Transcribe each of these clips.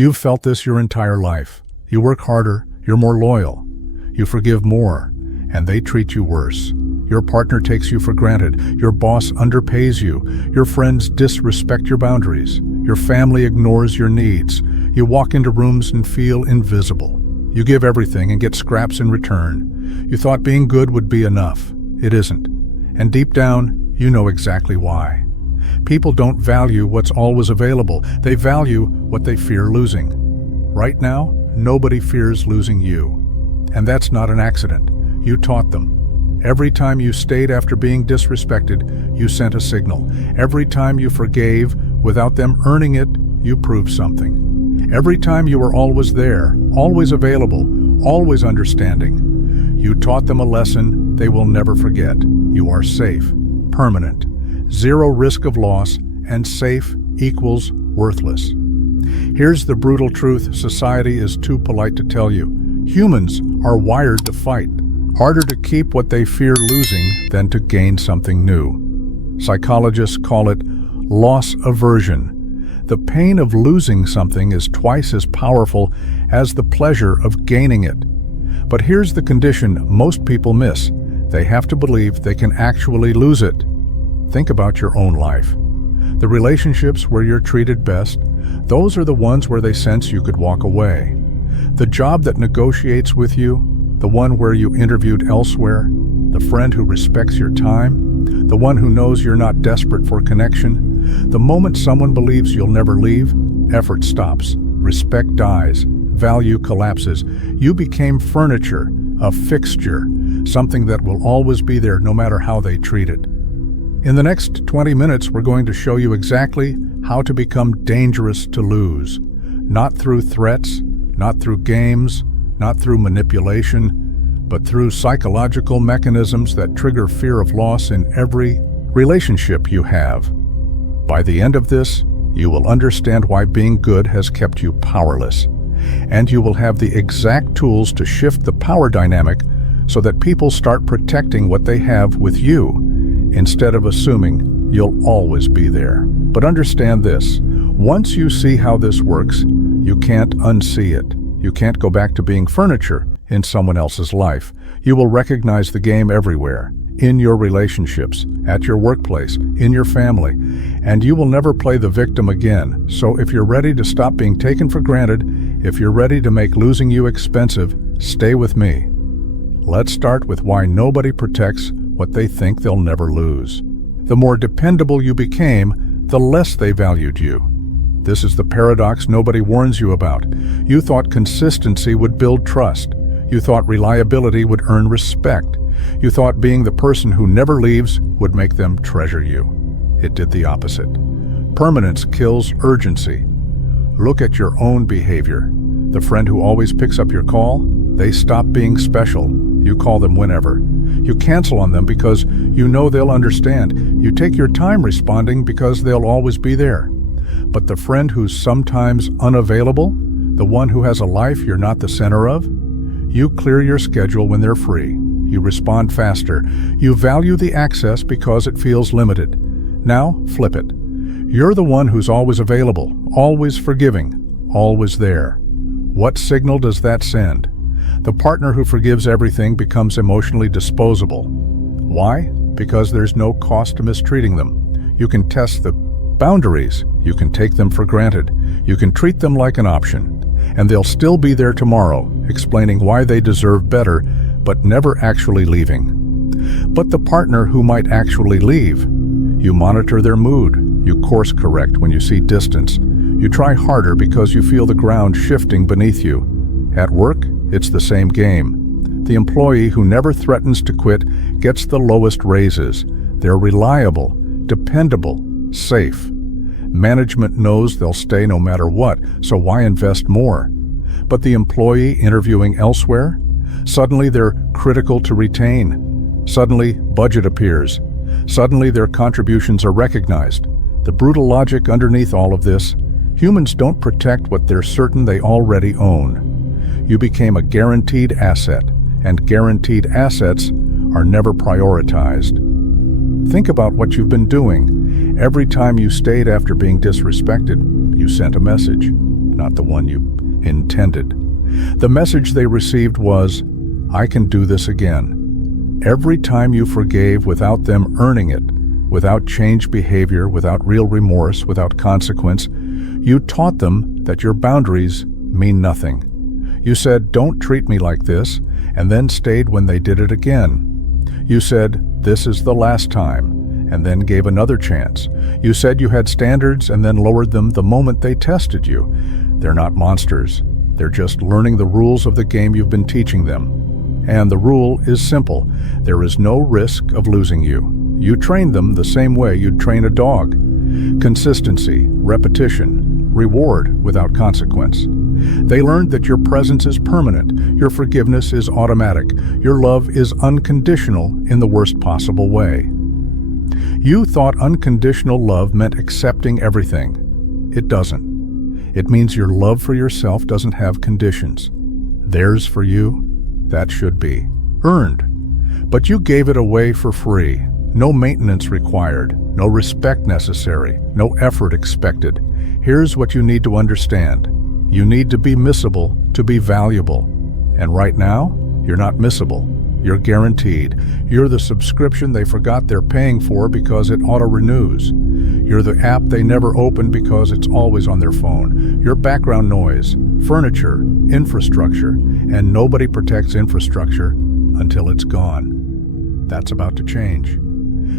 You've felt this your entire life. You work harder, you're more loyal. You forgive more, and they treat you worse. Your partner takes you for granted. Your boss underpays you. Your friends disrespect your boundaries. Your family ignores your needs. You walk into rooms and feel invisible. You give everything and get scraps in return. You thought being good would be enough. It isn't. And deep down, you know exactly why. People don't value what's always available. They value what they fear losing. Right now, nobody fears losing you. And that's not an accident. You taught them. Every time you stayed after being disrespected, you sent a signal. Every time you forgave without them earning it, you proved something. Every time you were always there, always available, always understanding, you taught them a lesson they will never forget. You are safe, permanent, zero risk of loss, and safe equals worthless. Here's the brutal truth society is too polite to tell you. Humans are wired to fight. Harder to keep what they fear losing than to gain something new. Psychologists call it loss aversion. The pain of losing something is twice as powerful as the pleasure of gaining it. But here's the condition most people miss. They have to believe they can actually lose it. Think about your own life. The relationships where you're treated best, those are the ones where they sense you could walk away. The job that negotiates with you, the one where you interviewed elsewhere, the friend who respects your time, the one who knows you're not desperate for connection. The moment someone believes you'll never leave, effort stops, respect dies, value collapses. You became furniture, a fixture, something that will always be there no matter how they treat it. In the next 20 minutes, we're going to show you exactly how to become dangerous to lose. Not through threats, not through games, not through manipulation, but through psychological mechanisms that trigger fear of loss in every relationship you have. By the end of this, you will understand why being good has kept you powerless, and you will have the exact tools to shift the power dynamic so that people start protecting what they have with you, instead of assuming you'll always be there. But understand this, once you see how this works, you can't unsee it. You can't go back to being furniture in someone else's life. You will recognize the game everywhere, in your relationships, at your workplace, in your family, and you will never play the victim again. So if you're ready to stop being taken for granted, if you're ready to make losing you expensive, stay with me. Let's start with why nobody protects what they think they'll never lose. The more dependable you became, the less they valued you. This is the paradox nobody warns you about. You thought consistency would build trust. You thought reliability would earn respect. You thought being the person who never leaves would make them treasure you. It did the opposite. Permanence kills urgency. Look at your own behavior. The friend who always picks up your call, they stop being special. You call them whenever. You cancel on them because you know they'll understand. You take your time responding because they'll always be there. But the friend who's sometimes unavailable, the one who has a life you're not the center of, you clear your schedule when they're free. You respond faster. You value the access because it feels limited. Now, flip it. You're the one who's always available, always forgiving, always there. What signal does that send? The partner who forgives everything becomes emotionally disposable. Why? Because there's no cost to mistreating them. You can test the boundaries. You can take them for granted. You can treat them like an option. And they'll still be there tomorrow, explaining why they deserve better, but never actually leaving. But the partner who might actually leave, you monitor their mood. You course correct when you see distance. You try harder because you feel the ground shifting beneath you. At work, it's the same game. The employee who never threatens to quit gets the lowest raises. They're reliable, dependable, safe. Management knows they'll stay no matter what, so why invest more? But the employee interviewing elsewhere? Suddenly they're critical to retain. Suddenly budget appears. Suddenly their contributions are recognized. The brutal logic underneath all of this: humans don't protect what they're certain they already own. You became a guaranteed asset, and guaranteed assets are never prioritized. Think about what you've been doing. Every time you stayed after being disrespected, you sent a message. not the one you intended. The message they received was, "I can do this again." Every time you forgave without them earning it, without changed behavior, without real remorse, without consequence, you taught them that your boundaries mean nothing. You said, "Don't treat me like this," and then stayed when they did it again. You said, "This is the last time," and then gave another chance. You said you had standards and then lowered them the moment they tested you. They're not monsters. They're just learning the rules of the game you've been teaching them. And the rule is simple. There is no risk of losing you. You trained them the same way you'd train a dog. Consistency, repetition, reward without consequence. They learned that your presence is permanent, your forgiveness is automatic, your love is unconditional in the worst possible way. You thought unconditional love meant accepting everything. It doesn't. It means your love for yourself doesn't have conditions. Theirs for you, that should be earned. But you gave it away for free. No maintenance required, no respect necessary, no effort expected. Here's what you need to understand. You need to be missable to be valuable. And right now, you're not missable. You're guaranteed. You're the subscription they forgot they're paying for because it auto-renews. You're the app they never open because it's always on their phone. You're background noise, furniture, infrastructure, and nobody protects infrastructure until it's gone. That's about to change.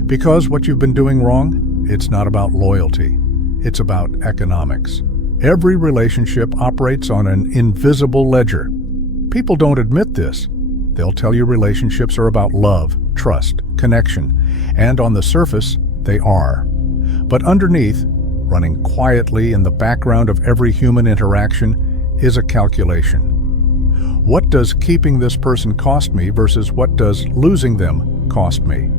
Because what you've been doing wrong, it's not about loyalty. It's about economics. Every relationship operates on an invisible ledger. People don't admit this. They'll tell you relationships are about love, trust, connection, and on the surface, they are. But underneath, running quietly in the background of every human interaction, is a calculation. What does keeping this person cost me versus what does losing them cost me?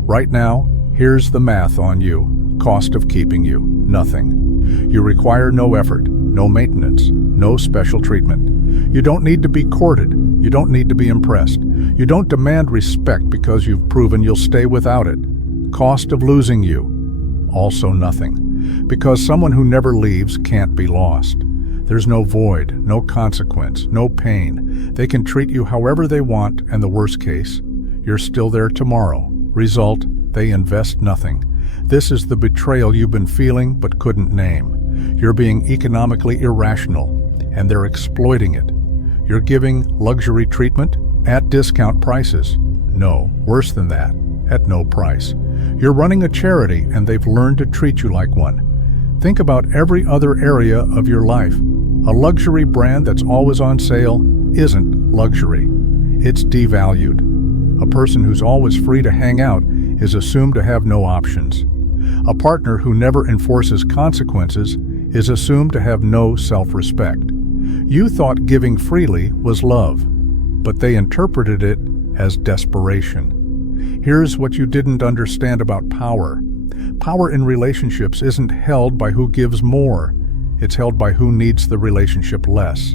Right now, here's the math on you. Cost of keeping you, nothing. You require no effort, no maintenance, no special treatment. You don't need to be courted. You don't need to be impressed. You don't demand respect because you've proven you'll stay without it. Cost of losing you, also nothing. Because someone who never leaves can't be lost. There's no void, no consequence, no pain. They can treat you however they want, and the worst case, you're still there tomorrow. Result, they invest nothing. This is the betrayal you've been feeling but couldn't name. You're being economically irrational, and they're exploiting it. You're giving luxury treatment at discount prices. No, worse than that, at no price. You're running a charity, and they've learned to treat you like one. Think about every other area of your life. A luxury brand that's always on sale isn't luxury. It's devalued. A person who's always free to hang out is assumed to have no options. A partner who never enforces consequences is assumed to have no self-respect. You thought giving freely was love, but they interpreted it as desperation. Here's what you didn't understand about power. Power in relationships isn't held by who gives more. It's held by who needs the relationship less.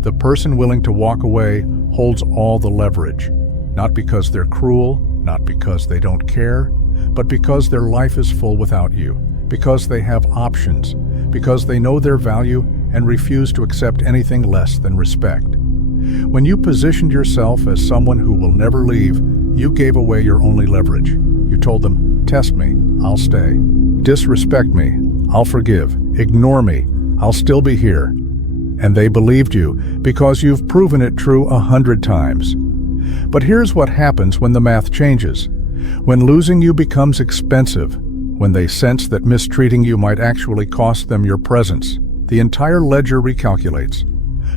The person willing to walk away holds all the leverage. Not because they're cruel, not because they don't care, but because their life is full without you, because they have options, because they know their value and refuse to accept anything less than respect. When you positioned yourself as someone who will never leave, you gave away your only leverage. You told them, "Test me, I'll stay. Disrespect me, I'll forgive. Ignore me, I'll still be here." And they believed you because you've proven it true 100 times. But here's what happens when the math changes. When losing you becomes expensive, when they sense that mistreating you might actually cost them your presence, the entire ledger recalculates.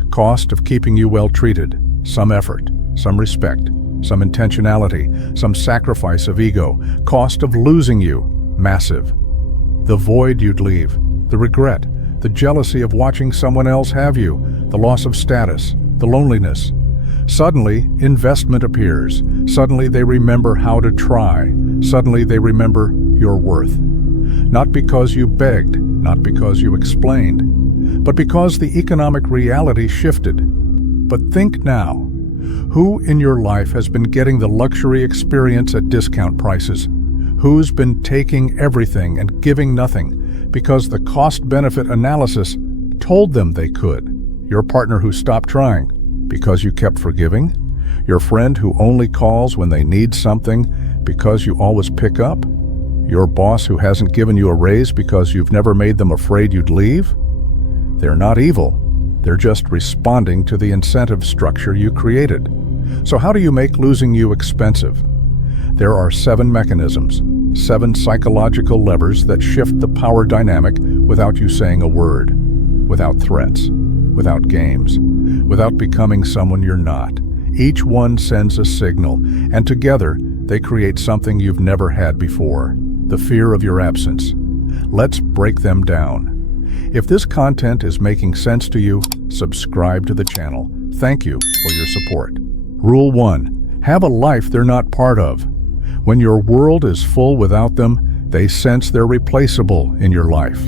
Cost of keeping you well treated, some effort, some respect, some intentionality, some sacrifice of ego. Cost of losing you, massive. The void you'd leave, the regret, the jealousy of watching someone else have you, the loss of status, the loneliness. Suddenly, investment appears. Suddenly they remember how to try. Suddenly they remember your worth. Not because you begged, not because you explained, but because the economic reality shifted. But think now, who in your life has been getting the luxury experience at discount prices? Who's been taking everything and giving nothing because the cost-benefit analysis told them they could. Your partner who stopped trying because you kept forgiving. Your friend who only calls when they need something because you always pick up. Your boss who hasn't given you a raise because you've never made them afraid you'd leave. They're not evil. They're just responding to the incentive structure you created. So how do you make losing you expensive? There are 7 mechanisms, 7 psychological levers that shift the power dynamic without you saying a word, without threats, without games, without becoming someone you're not. Each one sends a signal, and together they create something you've never had before, the fear of your absence. Let's break them down. If this content is making sense to you, subscribe to the channel. Thank you for your support. Rule 1. Have a life they're not part of. When your world is full without them, they sense they're replaceable in your life.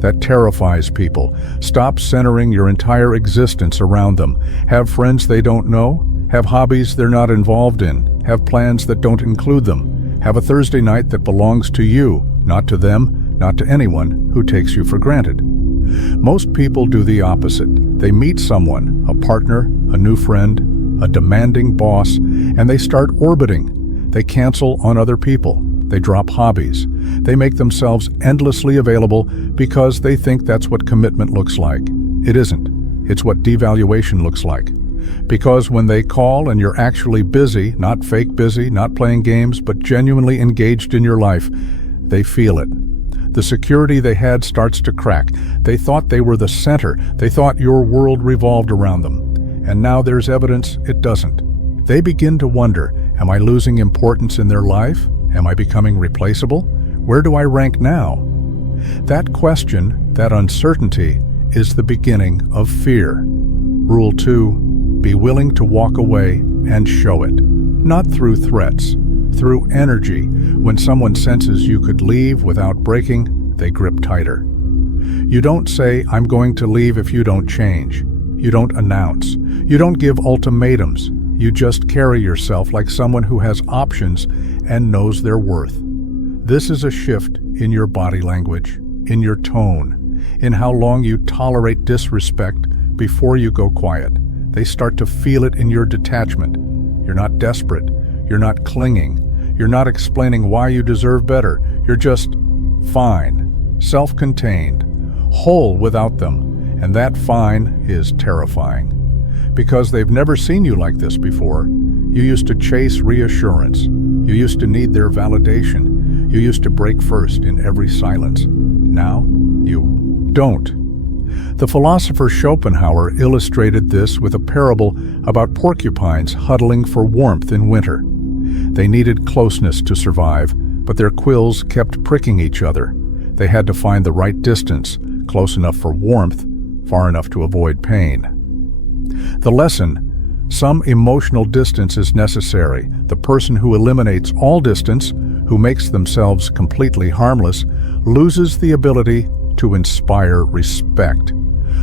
That terrifies people. Stop centering your entire existence around them. Have friends they don't know. Have hobbies they're not involved in. Have plans that don't include them. Have a Thursday night that belongs to you, not to them, not to anyone who takes you for granted. Most people do the opposite. They meet someone, a partner, a new friend, a demanding boss, and they start orbiting. They cancel on other people. They drop hobbies. They make themselves endlessly available because they think that's what commitment looks like. It isn't. It's what devaluation looks like. Because when they call and you're actually busy, not fake busy, not playing games, but genuinely engaged in your life, they feel it. The security they had starts to crack. They thought they were the center. They thought your world revolved around them. And now there's evidence it doesn't. They begin to wonder, am I losing importance in their life? Am I becoming replaceable? Where do I rank now? That question, that uncertainty, is the beginning of fear. Rule 2, be willing to walk away and show it. Not through threats, through energy. When someone senses you could leave without breaking, they grip tighter. You don't say, I'm going to leave if you don't change. You don't announce. You don't give ultimatums. You just carry yourself like someone who has options and knows their worth. This is a shift in your body language, in your tone, in how long you tolerate disrespect before you go quiet. They start to feel it in your detachment. You're not desperate. You're not clinging. You're not explaining why you deserve better. You're just fine, self-contained, whole without them. And that fine is terrifying. Because they've never seen you like this before. You used to chase reassurance. You used to need their validation. You used to break first in every silence. Now, you don't. The philosopher Schopenhauer illustrated this with a parable about porcupines huddling for warmth in winter. They needed closeness to survive, but their quills kept pricking each other. They had to find the right distance, close enough for warmth, far enough to avoid pain. The lesson: some emotional distance is necessary. The person who eliminates all distance, who makes themselves completely harmless, loses the ability to inspire respect.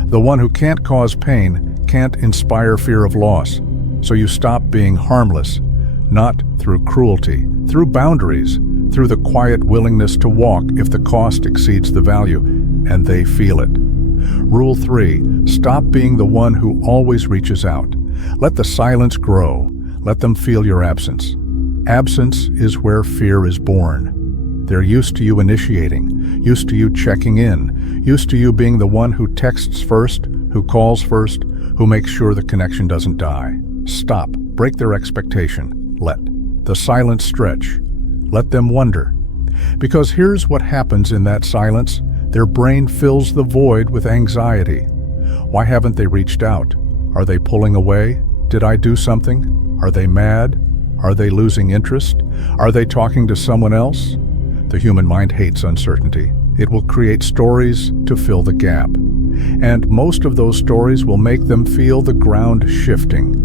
The one who can't cause pain can't inspire fear of loss. So you stop being harmless, not through cruelty, through boundaries, through the quiet willingness to walk if the cost exceeds the value, and they feel it. Rule 3, stop being the one who always reaches out. Let the silence grow. Let them feel your absence. Absence is where fear is born. They're used to you initiating, used to you checking in, used to you being the one who texts first, who calls first, who makes sure the connection doesn't die. Stop. Break their expectation. Let the silence stretch. Let them wonder. Because here's what happens in that silence. Their brain fills the void with anxiety. Why haven't they reached out? Are they pulling away? Did I do something? Are they mad? Are they losing interest? Are they talking to someone else? The human mind hates uncertainty. It will create stories to fill the gap. And most of those stories will make them feel the ground shifting.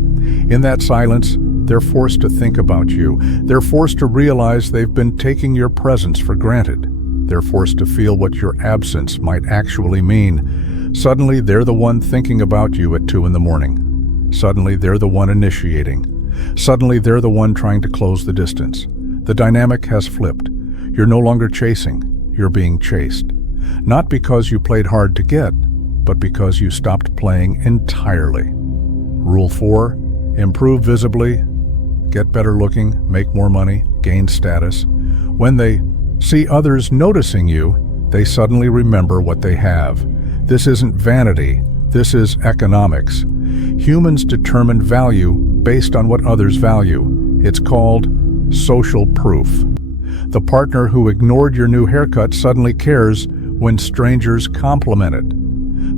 In that silence, they're forced to think about you. They're forced to realize they've been taking your presence for granted. They're forced to feel what your absence might actually mean. Suddenly, they're the one thinking about you at 2 in the morning. Suddenly, they're the one initiating. Suddenly, they're the one trying to close the distance. The dynamic has flipped. You're no longer chasing. You're being chased. Not because you played hard to get, but because you stopped playing entirely. Rule 4, improve visibly, get better looking, make more money, gain status. When they see others noticing you, they suddenly remember what they have. This isn't vanity, this is economics. Humans determine value based on what others value. It's called social proof. The partner who ignored your new haircut suddenly cares when strangers compliment it.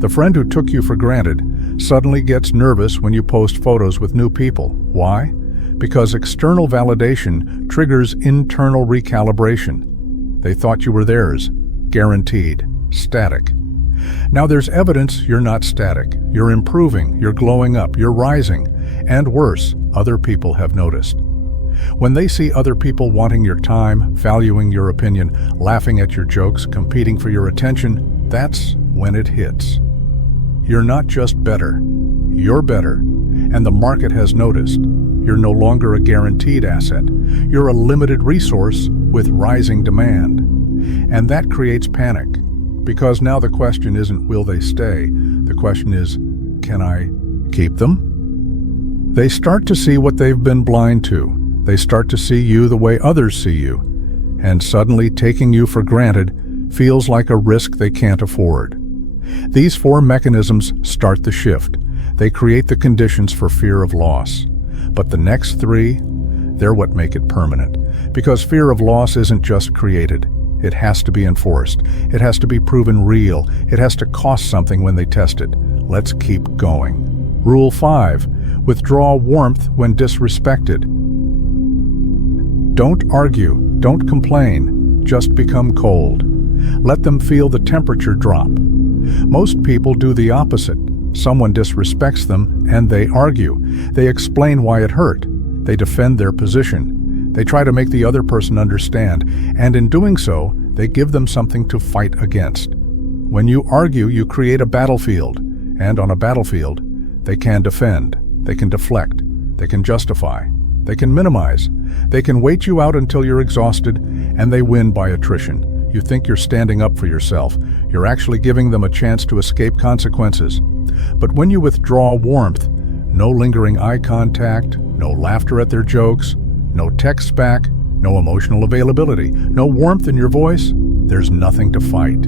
The friend who took you for granted suddenly gets nervous when you post photos with new people. Why? Because external validation triggers internal recalibration. They thought you were theirs, guaranteed, static. Now there's evidence you're not static. You're improving, you're glowing up, you're rising, and worse, other people have noticed. When they see other people wanting your time, valuing your opinion, laughing at your jokes, competing for your attention, that's when it hits. You're not just better, you're better, and the market has noticed. You're no longer a guaranteed asset. You're a limited resource with rising demand. And that creates panic, because now the question isn't will they stay, the question is, can I keep them? They start to see what they've been blind to. They start to see you the way others see you, and suddenly taking you for granted feels like a risk they can't afford. These 4 mechanisms start the shift. They create the conditions for fear of loss. But the next 3, they're what make it permanent. Because fear of loss isn't just created. It has to be enforced. It has to be proven real. It has to cost something when they test it. Let's keep going. Rule 5, withdraw warmth when disrespected. Don't argue, don't complain, just become cold. Let them feel the temperature drop. Most people do the opposite. Someone disrespects them and they argue. They explain why it hurt. They defend their position. They try to make the other person understand, and in doing so, they give them something to fight against. When you argue, you create a battlefield, and on a battlefield, they can defend, they can deflect, they can justify, they can minimize, they can wait you out until you're exhausted, and they win by attrition. You think you're standing up for yourself. You're actually giving them a chance to escape consequences. But when you withdraw warmth, no lingering eye contact, no laughter at their jokes, no texts back, no emotional availability, no warmth in your voice, there's nothing to fight.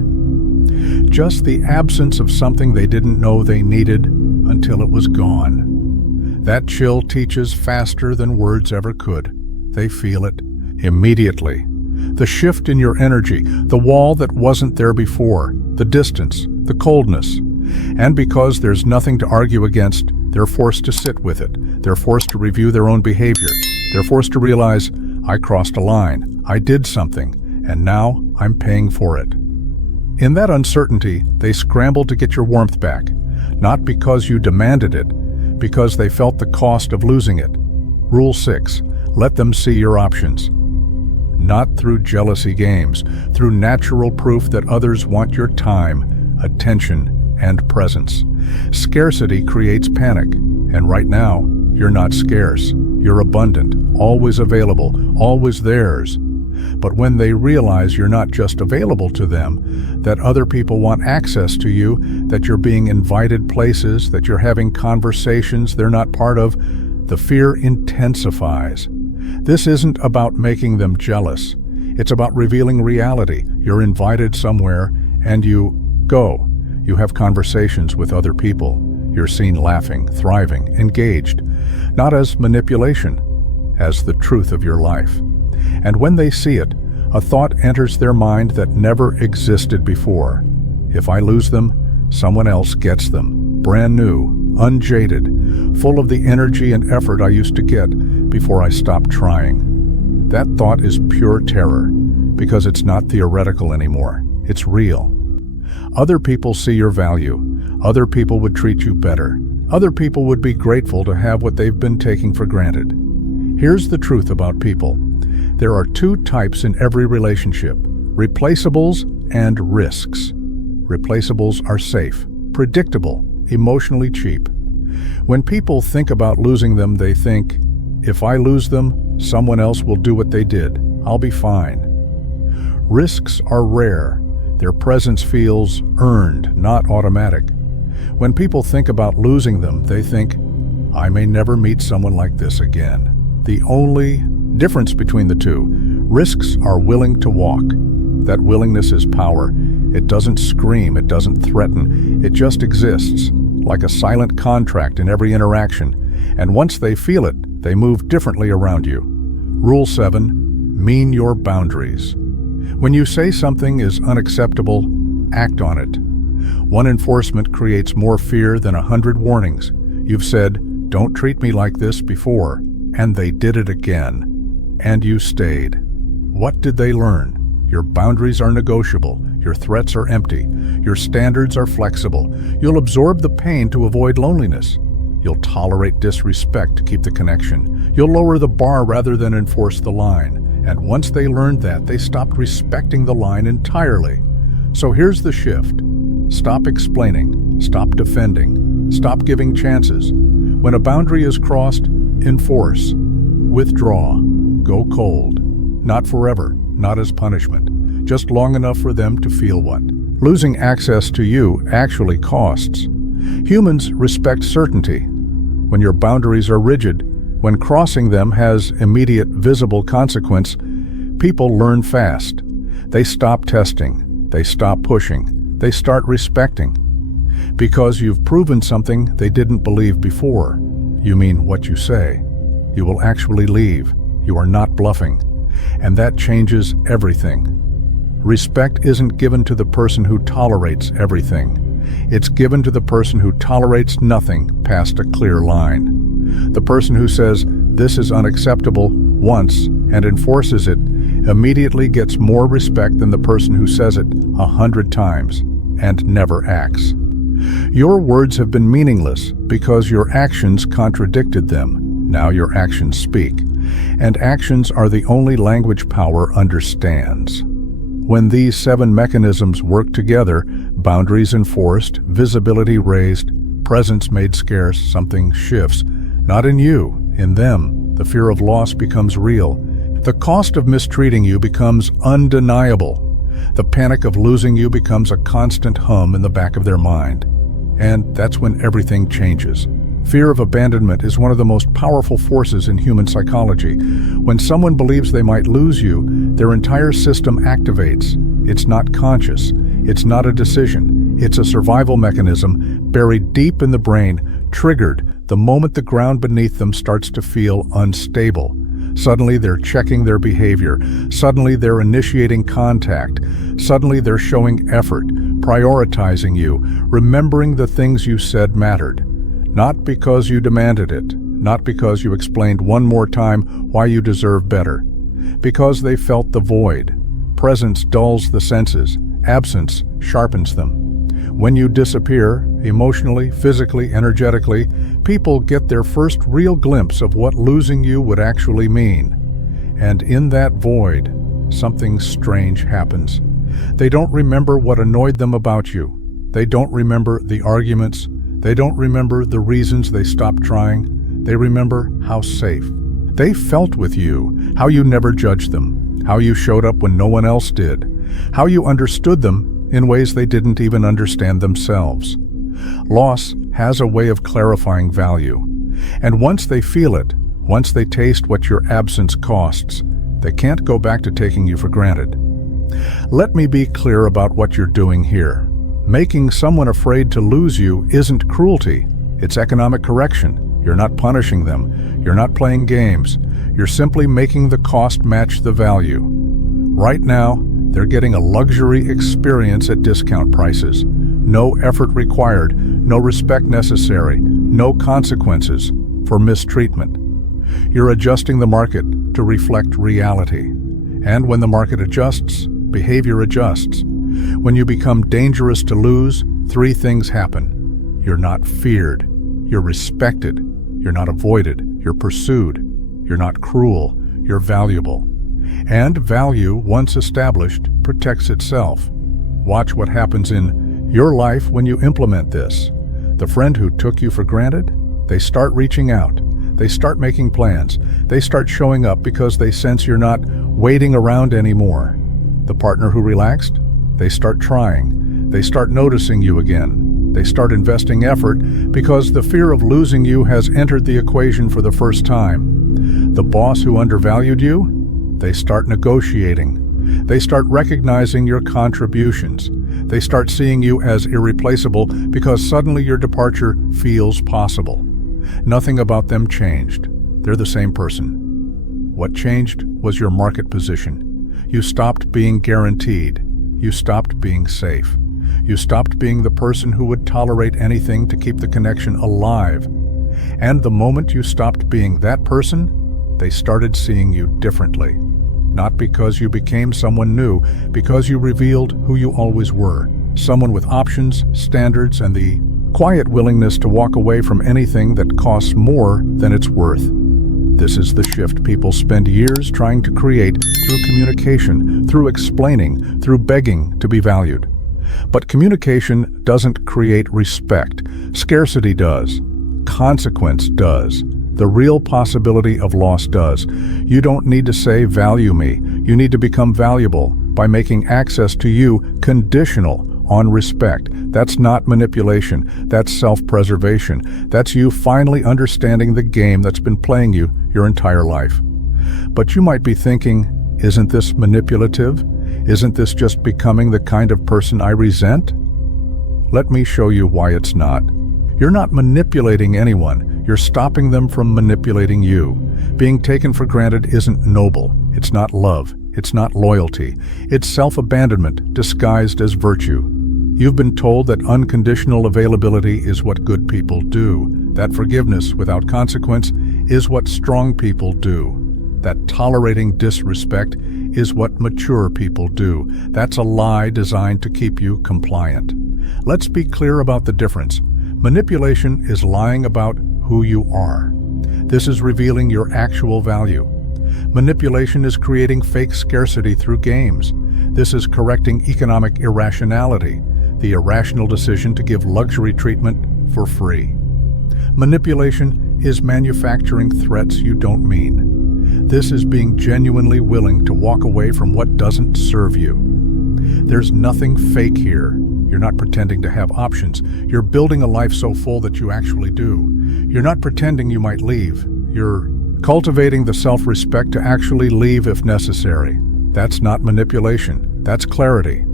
Just the absence of something they didn't know they needed until it was gone. That chill teaches faster than words ever could. They feel it immediately. The shift in your energy, the wall that wasn't there before, the distance, the coldness. And because there's nothing to argue against, they're forced to sit with it. They're forced to review their own behavior. They're forced to realize, I crossed a line, I did something, and now I'm paying for it. In that uncertainty, they scramble to get your warmth back, not because you demanded it, because they felt the cost of losing it. Rule 6, let them see your options. Not through jealousy games, through natural proof that others want your time, attention, and presence. Scarcity creates panic, and right now, you're not scarce. You're abundant, always available, always theirs. But when they realize you're not just available to them, that other people want access to you, that you're being invited places, that you're having conversations they're not part of, the fear intensifies. This isn't about making them jealous. It's about revealing reality. You're invited somewhere, and you go. You have conversations with other people. You're seen laughing, thriving, engaged, not as manipulation, as the truth of your life. And when they see it, a thought enters their mind that never existed before. If I lose them, someone else gets them, brand new, unjaded, full of the energy and effort I used to get before I stopped trying. That thought is pure terror, because it's not theoretical anymore. It's real. Other people see your value. Other people would treat you better. Other people would be grateful to have what they've been taking for granted. Here's the truth about people. There are 2 types in every relationship: replaceables and risks. Replaceables are safe, predictable, emotionally cheap. When people think about losing them, they think, if I lose them, someone else will do what they did. I'll be fine. Risks are rare. Their presence feels earned, not automatic. When people think about losing them, they think, I may never meet someone like this again. The only difference between the two, risks are willing to walk. That willingness is power. It doesn't scream, it doesn't threaten, it just exists, like a silent contract in every interaction. And once they feel it, they move differently around you. Rule 7, mean your boundaries. When you say something is unacceptable, act on it. One enforcement creates more fear than 100 warnings. You've said, don't treat me like this before, and they did it again. And you stayed. What did they learn? Your boundaries are negotiable. Your threats are empty. Your standards are flexible. You'll absorb the pain to avoid loneliness. You'll tolerate disrespect to keep the connection. You'll lower the bar rather than enforce the line. And once they learned that, they stopped respecting the line entirely. So here's the shift. Stop explaining. Stop defending. Stop giving chances. When a boundary is crossed, enforce. Withdraw. Go cold. Not forever, not as punishment. Just long enough for them to feel what? Losing access to you actually costs. Humans respect certainty. When your boundaries are rigid, when crossing them has immediate visible consequence, people learn fast. They stop testing. They stop pushing. They start respecting. Because you've proven something they didn't believe before. You mean what you say. You will actually leave. You are not bluffing. And that changes everything. Respect isn't given to the person who tolerates everything. It's given to the person who tolerates nothing past a clear line. The person who says, this is unacceptable, once, and enforces it, immediately gets more respect than the person who says it 100 times and never acts. Your words have been meaningless because your actions contradicted them. Now your actions speak. And actions are the only language power understands. When these 7 mechanisms work together, boundaries enforced, visibility raised, presence made scarce, something shifts. Not in you, in them. The fear of loss becomes real. The cost of mistreating you becomes undeniable. The panic of losing you becomes a constant hum in the back of their mind. And that's when everything changes. Fear of abandonment is one of the most powerful forces in human psychology. When someone believes they might lose you, their entire system activates. It's not conscious. It's not a decision. It's a survival mechanism buried deep in the brain, triggered the moment the ground beneath them starts to feel unstable. Suddenly they're checking their behavior. Suddenly they're initiating contact. Suddenly they're showing effort, prioritizing you, remembering the things you said mattered. Not because you demanded it, not because you explained one more time why you deserve better. Because they felt the void. Presence dulls the senses. Absence sharpens them. When you disappear, emotionally, physically, energetically, people get their first real glimpse of what losing you would actually mean. And in that void, something strange happens. They don't remember what annoyed them about you. They don't remember the arguments. They don't remember the reasons they stopped trying. They remember how safe they felt with you, how you never judged them, how you showed up when no one else did, how you understood them in ways they didn't even understand themselves. Loss has a way of clarifying value. And once they feel it, once they taste what your absence costs, they can't go back to taking you for granted. Let me be clear about what you're doing here. Making someone afraid to lose you isn't cruelty. It's economic correction. You're not punishing them. You're not playing games. You're simply making the cost match the value. Right now, they're getting a luxury experience at discount prices. No effort required, no respect necessary, no consequences for mistreatment. You're adjusting the market to reflect reality. And when the market adjusts, behavior adjusts. When you become dangerous to lose, 3 things happen. You're not feared. You're respected. You're not avoided. You're pursued. You're not cruel. You're valuable. And value, once established, protects itself. Watch what happens in your life when you implement this. The friend who took you for granted, they start reaching out. They start making plans. They start showing up because they sense you're not waiting around anymore. The partner who relaxed, they start trying. They start noticing you again. They start investing effort because the fear of losing you has entered the equation for the first time. The boss who undervalued you? They start negotiating. They start recognizing your contributions. They start seeing you as irreplaceable because suddenly your departure feels possible. Nothing about them changed. They're the same person. What changed was your market position. You stopped being guaranteed. You stopped being safe. You stopped being the person who would tolerate anything to keep the connection alive. And the moment you stopped being that person, they started seeing you differently. Not because you became someone new, because you revealed who you always were. Someone with options, standards, and the quiet willingness to walk away from anything that costs more than it's worth. This is the shift people spend years trying to create through communication, through explaining, through begging to be valued. But communication doesn't create respect. Scarcity does. Consequence does. The real possibility of loss does. You don't need to say, value me. You need to become valuable by making access to you conditional on respect. That's not manipulation. That's self-preservation. That's you finally understanding the game that's been playing you your entire life. But you might be thinking, isn't this manipulative? Isn't this just becoming the kind of person I resent? Let me show you why it's not. You're not manipulating anyone. You're stopping them from manipulating you. Being taken for granted isn't noble. It's not love. It's not loyalty. It's self-abandonment disguised as virtue. You've been told that unconditional availability is what good people do, that forgiveness without consequence is what strong people do, that tolerating disrespect is what mature people do. That's a lie designed to keep you compliant. Let's be clear about the difference. Manipulation is lying about who you are. This is revealing your actual value. Manipulation is creating fake scarcity through games. This is correcting economic irrationality, the irrational decision to give luxury treatment for free. Manipulation is manufacturing threats you don't mean. This is being genuinely willing to walk away from what doesn't serve you. There's nothing fake here. You're not pretending to have options. You're building a life so full that you actually do. You're not pretending you might leave. You're cultivating the self-respect to actually leave if necessary. That's not manipulation. That's clarity.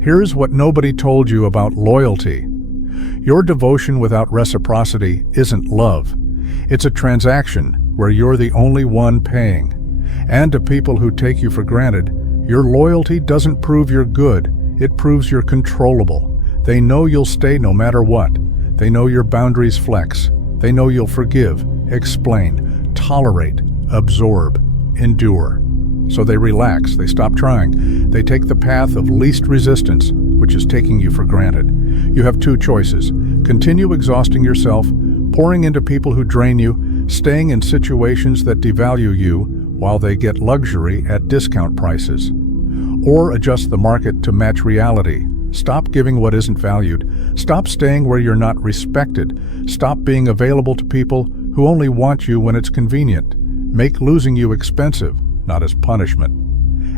Here's what nobody told you about loyalty. Your devotion without reciprocity isn't love. It's a transaction where you're the only one paying. And to people who take you for granted, your loyalty doesn't prove you're good. It proves you're controllable. They know you'll stay no matter what. They know your boundaries flex. They know you'll forgive, explain, tolerate, absorb, endure. So they relax, they stop trying. They take the path of least resistance, which is taking you for granted. You have two choices. Continue exhausting yourself, pouring into people who drain you, staying in situations that devalue you while they get luxury at discount prices. Or adjust the market to match reality. Stop giving what isn't valued. Stop staying where you're not respected. Stop being available to people who only want you when it's convenient. Make losing you expensive, not as punishment.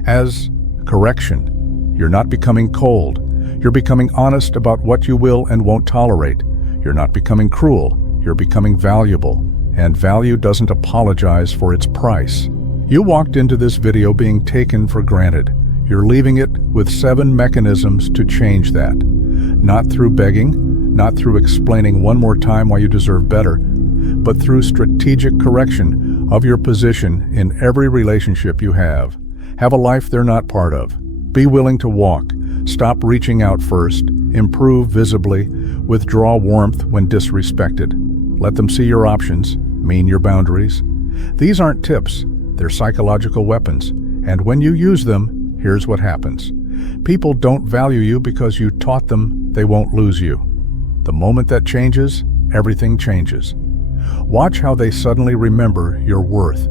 As correction. You're not becoming cold. You're becoming honest about what you will and won't tolerate. You're not becoming cruel. You're becoming valuable. And value doesn't apologize for its price. You walked into this video being taken for granted. You're leaving it with 7 mechanisms to change that. Not through begging, not through explaining one more time why you deserve better, but through strategic correction of your position in every relationship you have. Have a life they're not part of. Be willing to walk. Stop reaching out first. Improve visibly. Withdraw warmth when disrespected. Let them see your options, mean your boundaries. These aren't tips. They're psychological weapons. And when you use them, here's what happens. People don't value you because you taught them they won't lose you. The moment that changes, everything changes. Watch how they suddenly remember your worth.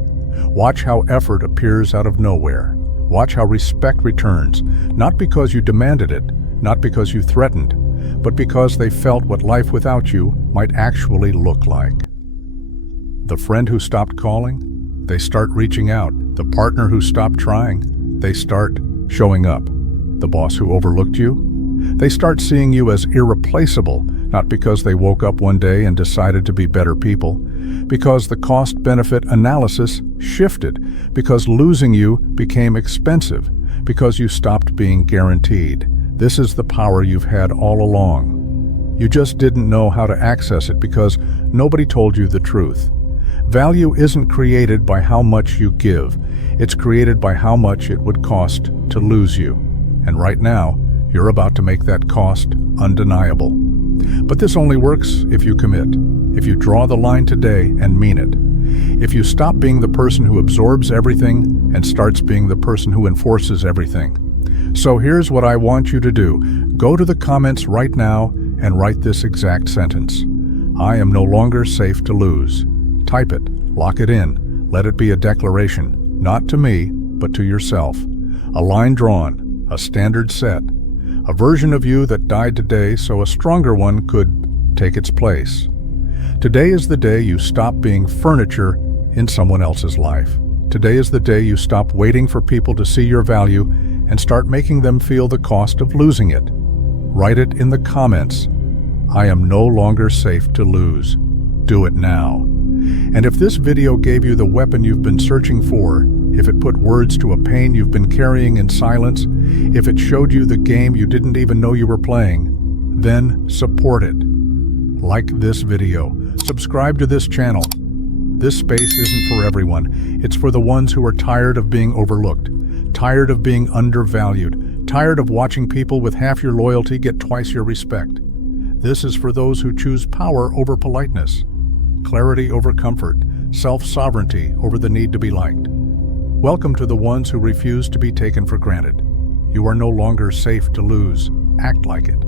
Watch how effort appears out of nowhere. Watch how respect returns, not because you demanded it, not because you threatened, but because they felt what life without you might actually look like. The friend who stopped calling, they start reaching out. The partner who stopped trying, they start showing up. The boss who overlooked you, they start seeing you as irreplaceable, Not because they woke up one day and decided to be better people, because the cost-benefit analysis shifted, because losing you became expensive, because you stopped being guaranteed. This is the power you've had all along. You just didn't know how to access it because nobody told you the truth. Value isn't created by how much you give. It's created by how much it would cost to lose you. And right now, you're about to make that cost undeniable. But this only works if you commit, if you draw the line today and mean it. If you stop being the person who absorbs everything and starts being the person who enforces everything. So here's what I want you to do. Go to the comments right now and write this exact sentence. I am no longer safe to lose. Type it, lock it in, let it be a declaration, not to me, but to yourself. A line drawn, a standard set, a version of you that died today so a stronger one could take its place. Today is the day you stop being furniture in someone else's life. Today is the day you stop waiting for people to see your value and start making them feel the cost of losing it. Write it in the comments. I am no longer safe to lose. Do it now. And if this video gave you the weapon you've been searching for, if it put words to a pain you've been carrying in silence, if it showed you the game you didn't even know you were playing, then support it. Like this video. Subscribe to this channel. This space isn't for everyone. It's for the ones who are tired of being overlooked, tired of being undervalued, tired of watching people with half your loyalty get twice your respect. This is for those who choose power over politeness, clarity over comfort, self-sovereignty over the need to be liked. Welcome to the ones who refuse to be taken for granted. You are no longer safe to lose. Act like it.